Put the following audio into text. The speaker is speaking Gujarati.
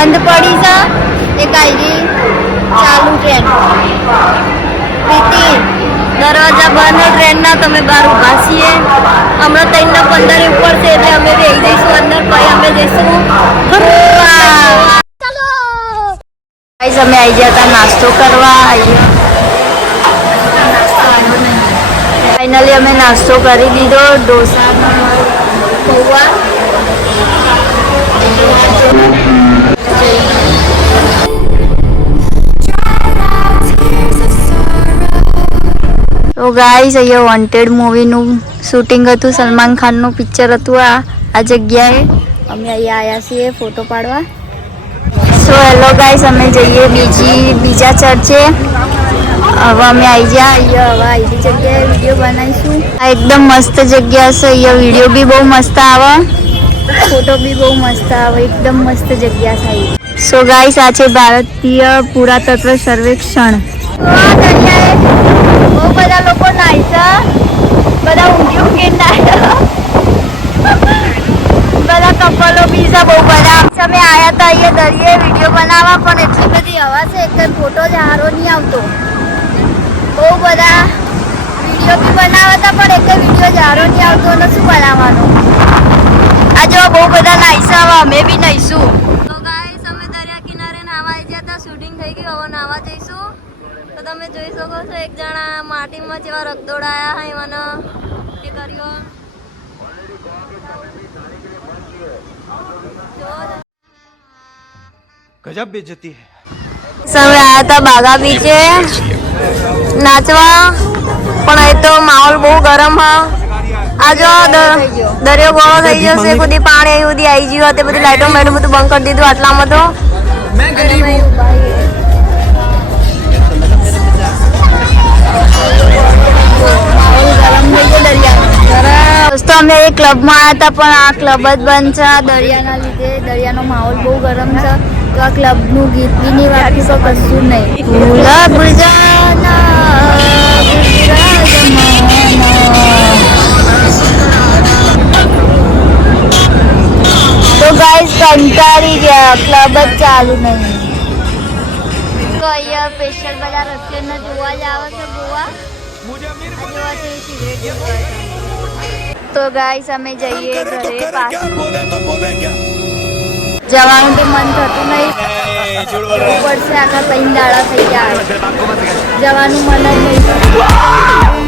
બંધ પડી છે એક આઈજી ચાલુ ટ્રેન પ્રીતિ દરવાજા બંધ ટ્રેનના તમે બહાર ઊભા છીએ હમણાં 3:15 ઉપર છે એટલે અમે બેસી જઈશું અંદર પછી અમે જઈશું ચલો ગાઈસ અમે આવી ગયા હતા નાસ્તો કરવા ફાઇનલી અમે નાસ્તો કરી દીધો ઢોસા પૌવા તો ગાઈસ અહીંયા વોન્ટેડ મૂવીનું શૂટિંગ હતું સલમાન ખાનનું પિક્ચર હતું આ જગ્યાએ અમે અહીંયા આવ્યા છીએ ફોટો પાડવા સો હેલો ગાઈસ અમે જઈએ બીજા ચર્ચે હવે અમે આવી ગયા અહીંયા હવે આવી જગ્યાએ વિડીયો બનાવીશું આ એકદમ મસ્ત જગ્યા છે અહીંયા વિડીયો બી બહુ મસ્ત આવે ફોટો બી બહુ મસ્ત આવે એકદમ મસ્ત જગ્યા છે સો ગાઈસ આ છે ભારતીય પુરાતત્વ સર્વેક્ષણ બહુ બધા લોકો નાય છે બધા ઊંધિયું કે નાય બધા કપલો બી છે બહુ બધા અમે આવ્યા હતા અહીંયા દરિયે વિડીયો બનાવવા પણ એટલી બધી હવા છે એક ફોટો જ સારો નહીં આવતો બહુ બધા વિડીયો બી બનાવ્યા હતા પણ એક વિડીયો સારો નહીં આવતો અને શું બનાવવાનો આ જો બહુ બધા નાઈશ હવે અમે બી નાઈશું તો ગાઈસ અમે દરિયા કિનારે નાવા આવી ગયા હતા શૂટિંગ થઈ ગયું હવે નાવા જઈશું તો તમે જોઈ શકો છો એક જણા માટીમાં જેવા રગદોડાયા હોય મને એ કર્યો गजब बेइज्जती है સૌ આવ્યા હતા બાગા બીચે નાચવા પણ એ તો માહોલ બહુ ગરમ હા આ જો દરિયો ગોળો થઈ ગયો છે કુદી પાણી અહીં સુધી આવી ગયું તે બધી લાઈટો બધું બંધ કરી દીધું આટલામાં તો દોસ્તો અમે એક ક્લબમાં આવ્યા હતા પણ આ ક્લબ જ બંધ છે દરિયાના લીધે દરિયાનો માહોલ બહુ ગરમ છે તો આ ક્લબનું ગીત બી નહીં વાગી તો કશું નહીં તો ગાઈસ કંટાળી ગયા ક્લબ જ ચાલુ નહીં તો અહીંયા સ્પેશિયલ બધા રશિયનને જોવા જ આવે છે ગોવા તો ગાઈસ અમે જઈએ ઘરે પાછું જવાનું તો મન થતું નહીં પડશે આખા 3 દાડા થઈ ગયા જવાનું મન જ નહીં